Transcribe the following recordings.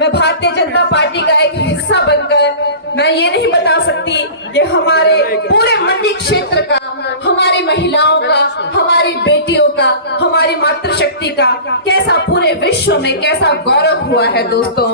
मैं भारतीय जनता पार्टी का एक हिस्सा बनकर मैं ये नहीं बता सकती कि हमारे पूरे मंडी क्षेत्र का, हमारी महिलाओं का, हमारी बेटियों का, हमारी मातृशक्ति का कैसा पूरे विश्व में कैसा गौरव हुआ है। दोस्तों,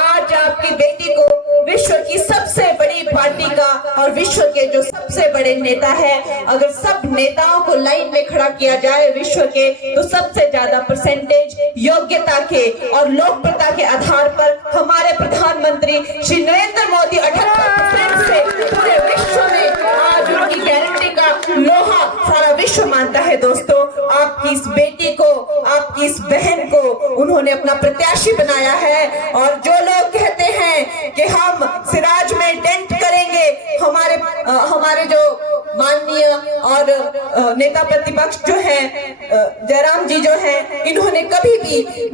आज आपकी बेटी को विश्व की सबसे बड़ी पार्टी का और विश्व के जो सबसे बड़े नेता है, अगर सब नेताओं को लाइन में खड़ा किया जाए विश्व के, तो सबसे ज्यादा परसेंटेज योग्यता के और लोकप्रियता के आधार पर हमारे प्रधानमंत्री श्री नरेंद्र मोदी 78% से पूरे विश्व में आज उनकी गारंटी का लोहा सारा विश्व मानता है। दोस्तों, आपकी इस बेटी को, आपकी इस बहन को उन्होंने अपना प्रत्याशी बनाया है। और जो लोग कहते हैं कि हम सिराज में डेंट करेंगे, हमारे जो माननीय और नेता प्रतिपक्ष जो हैं जयराम जी जो हैं, इन्होंने कभी भी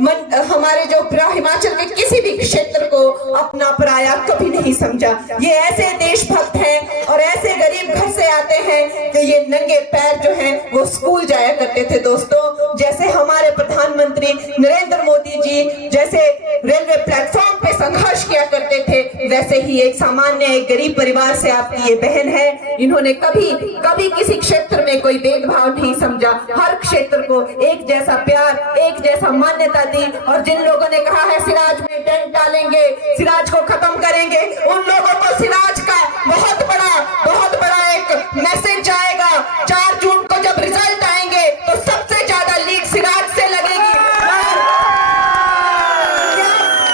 हमारे जो हिमाचल के किसी भी क्षेत्र को अपना पराया कभी नहीं समझा। ये ऐसे देशभक्त हैं और ऐसे गरीब घर से आते हैं कि ये नंगे पैर जो हैं वो स्कूल जाया करते थे। दोस्तों, जैसे हमारे प्रधानमंत्री नरेंद्र मोदी जी जैसे रेलवे प्लेटफॉर्म पे संघर्ष किया करते थे, वैसे ही एक सामान्य एक गरीब परिवार से आपकी ये बहन है। इन्होंने कभी किसी क्षेत्र में कोई भेदभाव नहीं समझा, हर क्षेत्र को एक जैसा प्यार, एक जैसा मान्यता दी। और जिन लोगों ने कहा है सिराज में डेंट डालेंगे, सिराज को खत्म करेंगे, उन लोगों को सिराज का बहुत बड़ा एक मैसेज जाएगा। 4 जून को जब रिजल्ट आएंगे तो सबसे ज्यादा लीड सिराज से लगेगी।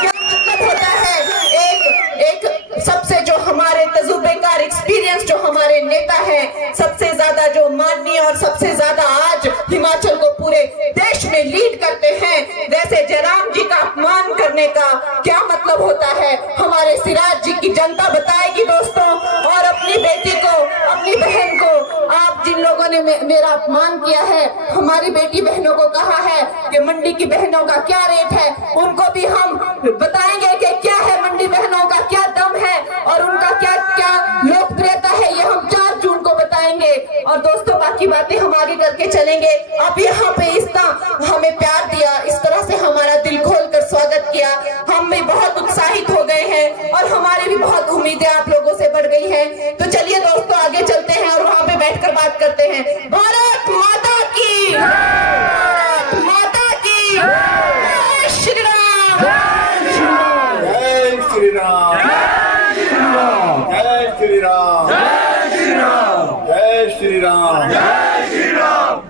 क्या मतलब होता है, एक सबसे जो हमारे तजुर्बेकार एक्सपीरियंस जो हमारे नेता है, सबसे ज्यादा जो माननीय और सबसे ज्यादा आज हिमाचल को पूरे देश में लीड करते हैं, वैसे जयराम जी का अपमान करने का क्या मतलब होता है, हमारे सिराज जी की जनता बताएगी। दोस्तों, और अपनी बेटी को, अपनी बहन को, आप जिन लोगों ने मेरा अपमान किया है, हमारी बेटी बहनों को कहा है कि मंडी की बहनों का क्या रेट है, उनको भी हम बताएंगे कि क्या है मंडी बहनों का क्या दम है और उनका क्या क्या लोकप्रियता है, ये हम 4 जून को बताएंगे। और दोस्तों, बाकी बातें हम आगे करके चलेंगे। अब यहाँ पे इतना हमें प्यार दिया, इस तरह से हमारा दिल खोल कर स्वागत किया, हम भी बहुत उत्साहित हो गए हैं और हमारी भी बहुत उम्मीदें आप लोगों से बढ़ गई हैं। तो चलिए दोस्तों, आगे चलते हैं और वहां पे बैठकर बात करते हैं। भारत माता की, भारत माता की, जय श्री राम, जय श्री राम, जय श्री राम, जय श्री राम, जय श्री राम, जय श्री राम, जय श्री राम।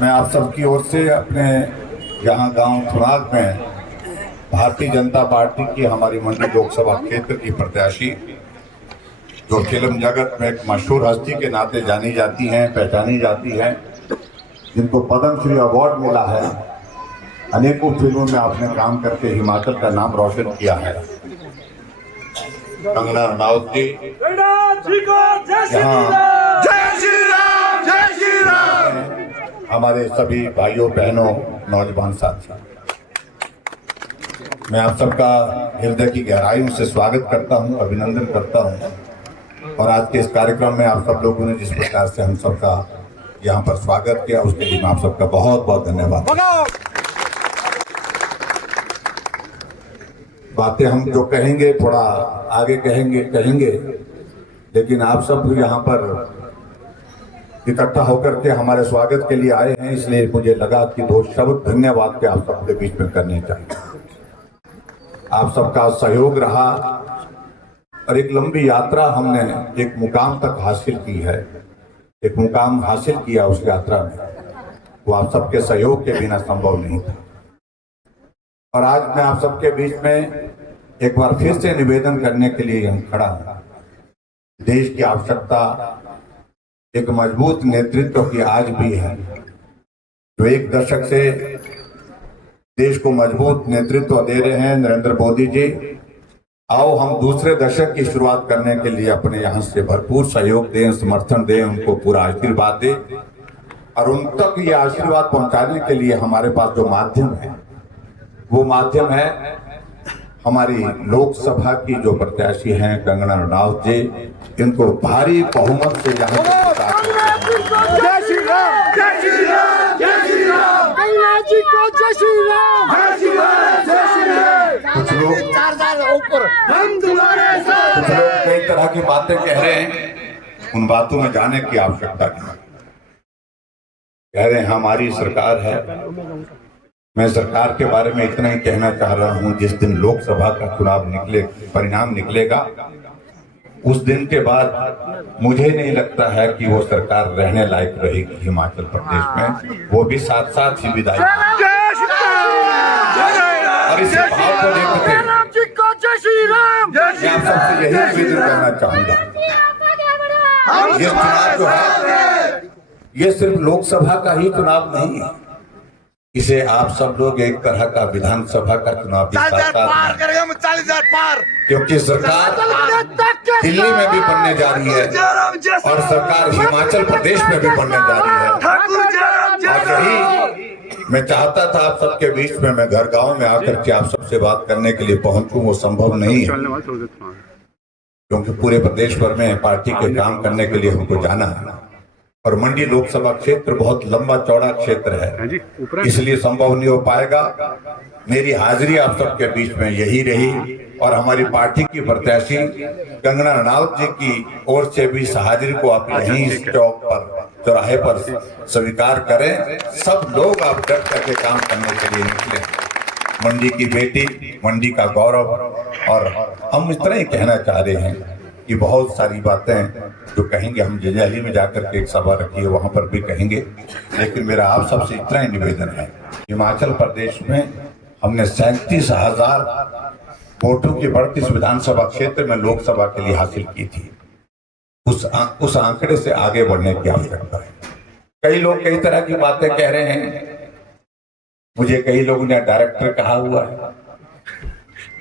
मैं आप सबकी ओर से अपने यहाँ गांव थुनाग में भारतीय जनता पार्टी की हमारी मंडी लोकसभा क्षेत्र की प्रत्याशी, जो फिल्म जगत में एक मशहूर हस्ती के नाते जानी जाती हैं, पहचानी जाती हैं, जिनको पद्मश्री अवार्ड मिला है, अनेकों फिल्मों में आपने काम करके हिमाचल का नाम रोशन किया है, कंगना रनौत जी, हमारे सभी भाइयों बहनों नौजवान साथी, मैं आप सबका हृदय की गहराइयों से स्वागत करता हूं, अभिनंदन करता हूं। और आज के इस कार्यक्रम में आप सब लोगों ने जिस प्रकार से हम सबका यहाँ पर स्वागत किया, उसके लिए मैं आप सबका बहुत बहुत धन्यवाद। बातें हम जो कहेंगे थोड़ा आगे कहेंगे, लेकिन आप सब यहाँ पर इकट्ठा होकर के हमारे स्वागत के लिए आए हैं, इसलिए मुझे लगा कि 2 शब्द धन्यवाद के आप सबके बीच में करने चाहिए। आप सबका सहयोग रहा और एक लंबी यात्रा हमने एक मुकाम तक हासिल की है, एक मुकाम हासिल किया उस यात्रा में, वो आप सबके सहयोग के बिना संभव नहीं था। और आज मैं आप सबके बीच में एक बार फिर से निवेदन करने के लिए हम खड़ा हूं। देश की आवश्यकता एक मजबूत नेतृत्व की आज भी है, जो एक दशक से देश को मजबूत नेतृत्व दे रहे हैं नरेंद्र मोदी जी। आओ हम दूसरे दशक की शुरुआत करने के लिए अपने यहाँ से भरपूर सहयोग दें, समर्थन दें, उनको पूरा आशीर्वाद दें और उन तक ये आशीर्वाद पहुंचाने के लिए हमारे पास जो माध्यम है वो माध्यम है हमारी लोकसभा की जो प्रत्याशी हैं कंगना रनौत जी। इनको भारी बहुमत से यहाँ जय श्री राम, जय श्री राम, जय श्री राम, कंगना जी को जय श्री राम, जय श्री राम, जय श्री राम। कुछ लोग हम तुम्हारे साथ कुछ लोग कई तरह की बातें कह रहे हैं, उन बातों में जाने की आवश्यकता नहीं। कह रहे हैं हमारी सरकार है। मैं सरकार के बारे में इतना ही कहना चाह रहा हूं, जिस दिन लोकसभा का चुनाव परिणाम निकलेगा उस दिन के बाद मुझे नहीं लगता है कि वो सरकार रहने लायक रहेगी हिमाचल प्रदेश में, वो भी साथ साथ ही विदाई। और इस भाव को देखते मैं आप सबसे यही निवेदन करना चाहूंगा, ये चुनाव जो है ये सिर्फ लोकसभा का ही चुनाव नहीं है, इसे आप सब लोग एक तरह का विधानसभा का चुनाव भी क्योंकि सरकार दिल्ली में भी बनने जा रही है और सरकार हिमाचल प्रदेश में भी बनने जा रही है। और यही मैं चाहता था आप सबके बीच में मैं घर गांव में आकर के आप सबसे बात करने के लिए पहुंचूं, वो संभव नहीं है क्योंकि पूरे प्रदेश भर में पार्टी के काम करने के लिए हमको जाना है और मंडी लोकसभा क्षेत्र बहुत लंबा चौड़ा क्षेत्र है, इसलिए संभव नहीं हो पाएगा। मेरी हाजिरी आप सबके बीच में यही रही और हमारी पार्टी की प्रत्याशी कंगना रनौत जी की ओर से भी इस हाजिरी को आप यहीं चौक पर चौराहे पर स्वीकार करें। सब लोग आप डट करके काम करने के लिए निकले, मंडी की बेटी, मंडी का गौरव। और हम इस तरह ही कहना चाह रहे हैं कि बहुत सारी बातें जो कहेंगे हम जंजैहली में जाकर के एक सभा रखी है वहां पर भी कहेंगे, लेकिन मेरा आप सबसे इतना ही निवेदन है, हिमाचल प्रदेश में हमने 37,000 वोटों की बढ़ती विधानसभा क्षेत्र में लोकसभा के लिए हासिल की थी। उस आंकड़े से आगे बढ़ने की आवश्यकता है। कई लोग कई तरह की बातें कह रहे हैं, मुझे कई लोगों ने डायरेक्टर कहा हुआ है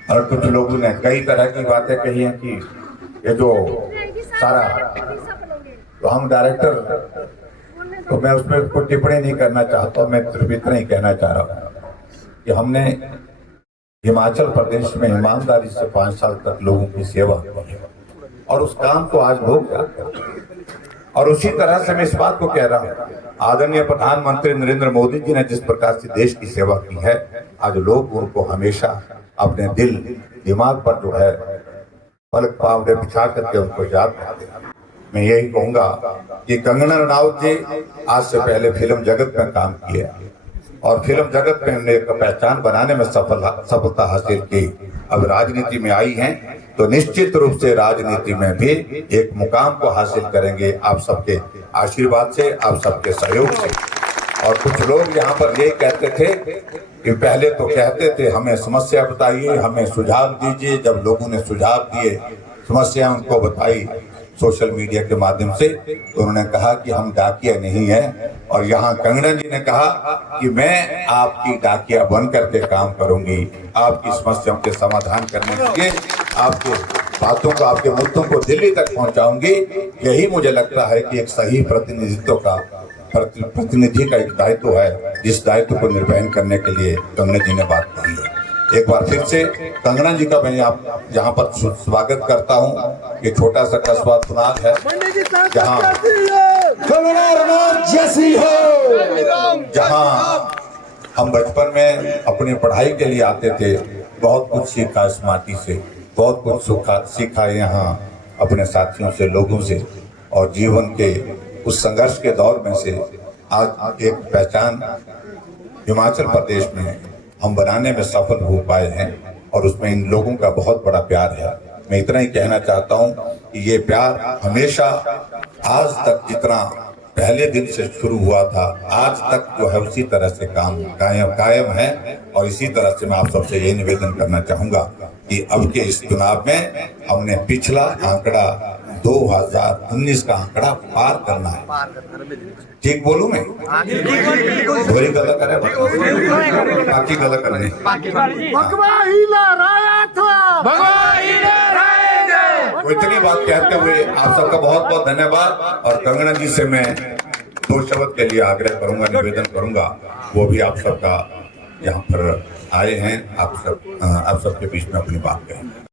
और कुछ लोगों ने कई तरह की बातें कही हैं कि ये जो सारा तो हम डायरेक्टर, तो मैं उसमें कोई टिप्पणी नहीं करना चाहता। मैं सिर्फ इतना ही कहना चाह रहा हूँ कि हमने हिमाचल प्रदेश में ईमानदारी से 5 साल तक लोगों की सेवा की है और उस काम को आज लोग करते हैं। और उसी तरह से मैं इस बात को कह रहा हूँ, आदरणीय प्रधानमंत्री नरेंद्र मोदी जी ने जिस प्रकार से देश की सेवा की है, आज लोग उनको हमेशा अपने दिल दिमाग पर जो है पलक पावड़े बिछा करके उनको याद करते हैं। मैं यही कहूंगा कि कंगना रनौत जी आज से पहले फिल्म जगत में काम किया और फिल्म जगत में उन्हें एक पहचान बनाने में सफलता हासिल की। अब राजनीति में आई हैं तो निश्चित रूप से राजनीति में भी एक मुकाम को हासिल करेंगे आप सबके आशीर्वाद से, आप सबके सहयोग से। और कुछ लोग यहाँ पर यही कहते थे कि पहले तो कहते थे हमें समस्या बताइए, हमें सुझाव दीजिए। जब लोगों ने सुझाव दिए, समस्या उनको बताई सोशल मीडिया के माध्यम से, तो उन्होंने कहा कि हम डाकिया नहीं हैं। और यहाँ कंगना जी ने कहा कि मैं आपकी डाकिया बन करके काम करूंगी, आपकी समस्याओं के समाधान करने के लिए आपके बातों को, आपके मुद्दों को दिल्ली तक पहुंचाऊंगी। यही मुझे लगता है कि एक सही प्रतिनिधित्व का प्रतिनिधि का एक दायित्व है, जिस दायित्व को निर्वहन करने के लिए कंगना जी ने बात कही है। एक बार फिर से कंगना जी का मैं यहाँ पर स्वागत करता हूँ। ये छोटा सा कस्बा थुनाग है जहाँ हम बचपन में अपनी पढ़ाई के लिए आते थे, बहुत कुछ सीखा इस माटी से, बहुत कुछ सीखा यहाँ अपने साथियों से, लोगों से, और जीवन के उस संघर्ष के दौर में से आज एक पहचान हिमाचल प्रदेश में हम बनाने में सफल हो पाए हैं। और उसमें इन लोगों का बहुत बड़ा प्यार है। मैं इतना ही कहना चाहता हूं कि ये प्यार हमेशा आज तक जितना पहले दिन से शुरू हुआ था आज तक जो है उसी तरह से काम कायम है। और इसी तरह से मैं आप सबसे ये निवेदन करना चाहूंगा कि अब के इस चुनाव में हमने पिछला आंकड़ा 2019 का आंकड़ा पार करना है। ठीक बोलूं मैं? थोड़ी गलत करे बाकी गलत करने भगवा ही लहराया था, भगवा ही लहराएंगे। तो इतनी बात कहते हुए आप सबका बहुत बहुत धन्यवाद। और कंगना जी से मैं 2 शब्द के लिए आग्रह करूंगा, निवेदन करूंगा, वो भी आप सबका यहाँ पर आए हैं, आप सबके बीच में अपनी बात कहें।